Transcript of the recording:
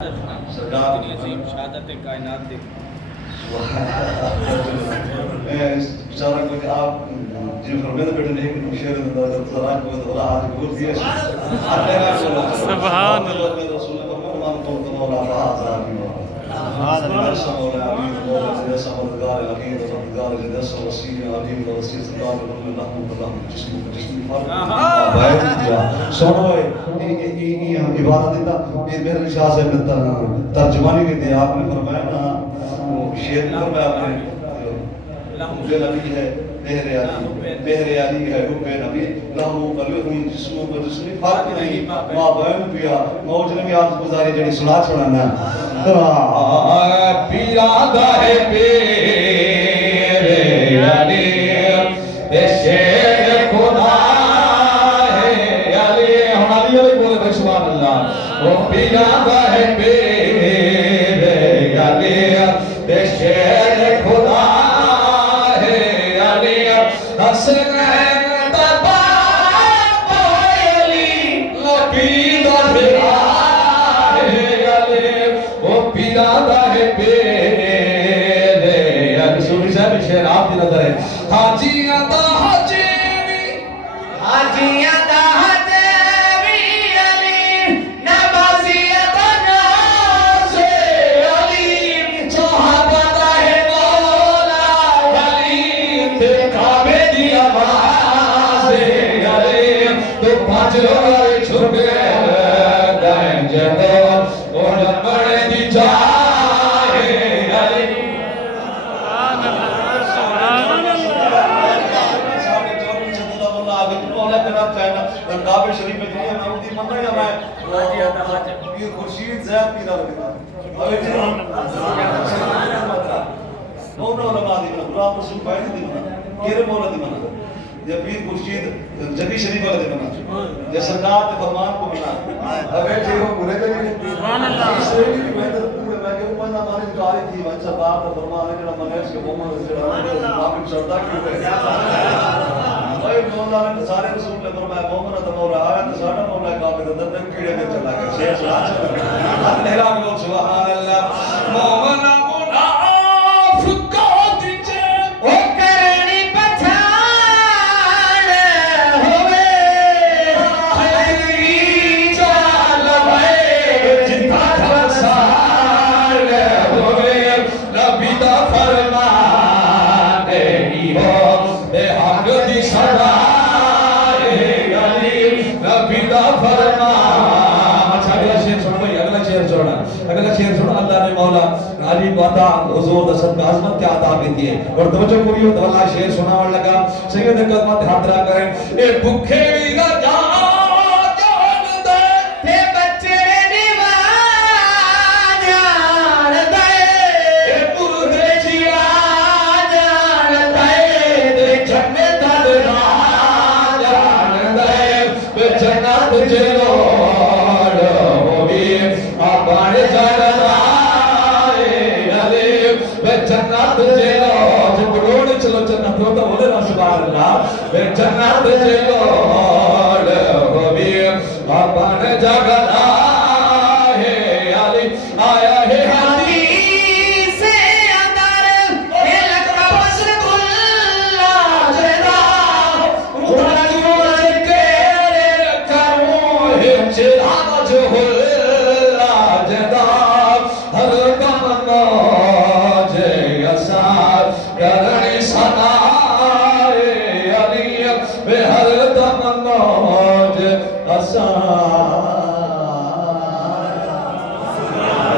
اتنی عظیم شہادت کائنات دیکھ بیچارہ کوئی آپ جن فرمیدہ بیٹے نہیں کہ شیر انداز زراج کو دورہ آج گول دیا سبحان اللہ رسول اللہ فرمان قول مولا فاز آبی مولا سبحان مولا عبید مولا جیسا مددگار عقید مددگار جیسا وسیع عبید وسیع صدار رحم اللہ جسم فرق باید دیا سنو یہ عبادت دیتا یہ میرے شاہ سے ترجمانی نہیں دیا آپ نے فرمایا نا شیر پر میں آپ نے مجھے نبی ہے بہر علی ہے حب نبی لہو قلبی جسموں کو جسمی فرق نہیں ماں بہن پیا موجن میں آپ گزاری جڑی سنا چھوڑانا پیرادہ ہے پیر علی شیر خدا ہے علی ہماری علی بولے بھائی سبحان اللہ وہ پیرادہ ہے پیر علی شیر خدا ہے علی حسنین تبا علی لپیدہ ہے علی وہ پیرادہ ہے پیر علی سوری صاحب شیر آپ کی نظر ہے حاجی عطا حجیبی حاجی عطا حجیبی علی نبازی عطا ناز علی صحابہ ہے مولا علی دیکھا بے دی آواز علی تو پانچ لوگ چھپ گئے دائیں جدو اور بڑے دی جائے علی کعبے شریف میں دنیا میں اودی مننا یا میں پیر خورشید زیاد پیدا لگتا مولا علماء دی منا قرآن رسول پائے دی منا کیرے مولا دی منا یا پیر خورشید جدی شریف والے دی منا یا سرکار دے فرمان کو منا ابے ٹھیک ہو پورے کری سبحان اللہ اس لیے بھی بہتر پورے میں کہ اوپر نہ مانی کاری تھی اچھا بات کا فرمان ہے جڑا منیش کے محمد جڑا معافی شرطا کیوں ہے اے مولا نے سارے رسول نے فرمایا مومن تو مولا آیا تو ساڈا مولا کعبے دے اندر کیڑے میں چلا کے شیر سنا اللہ کو سبحان اللہ مومن منافقات چے او کرنی پہچان ہوے خیری چال وے جتا خسار ہوے نبی دا فرمان ہی ہو اے حق دی صدا علی نبی دا فرمان اچھا اگلا شعر سنو بھائی اگلا شعر سنو اللہ نے مولا علی کو عطا حضور دا صدقہ عظمت کیا عطا کی ہے اور توجہ پوری ہو تو اللہ شعر سناون لگا سید قدمت ہاتھ رکھ کریں اے بھوکے وی گا جان دے تے بچے دیوان جان دے اے مردے جیا جان دے تے جنت دا جان دے تے جنت جلو جنت جیلو جب روڑ چلو جنت ہو تو بولے نا سبحان اللہ جنت جیلو ہوئی اپن جگت آئے علی آیا ہے حدیث اندر علق بسر کل جدا مطلع کیرے کروں ہے چراغ جو جدا ہر تمنا کرنی سنائے علی بے ہر تمنا اسان